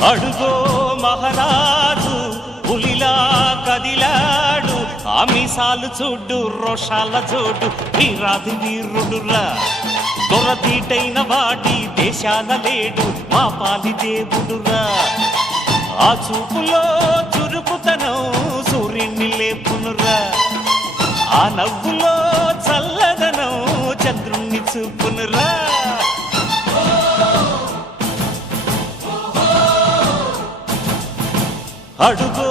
అడుగో మహారాజు పులిలా కదిలాడు, ఆమిసాలు చూడు రోషాల జోడు, వీరాది వీరుడురా. దొరదీటైన వాడి దేశాల లేడు, మా పాలి దేవుడురా. ఆ చూపులో చురుకుతనం సూర్యుని లేపునురా, ఆ నవ్వులో చల్లదనం చంద్రుణ్ణి చూపునురా. అడుగో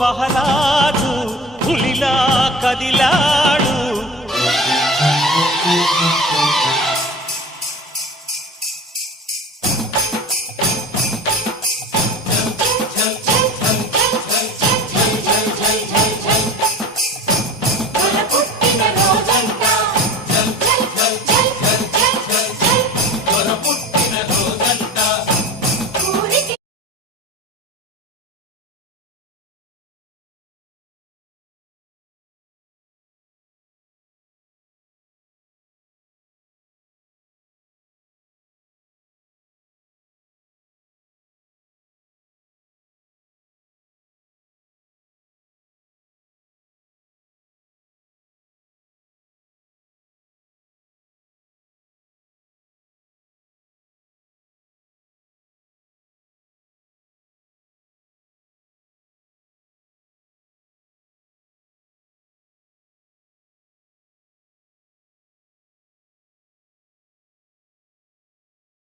మహారాజు పులిలా కదిలా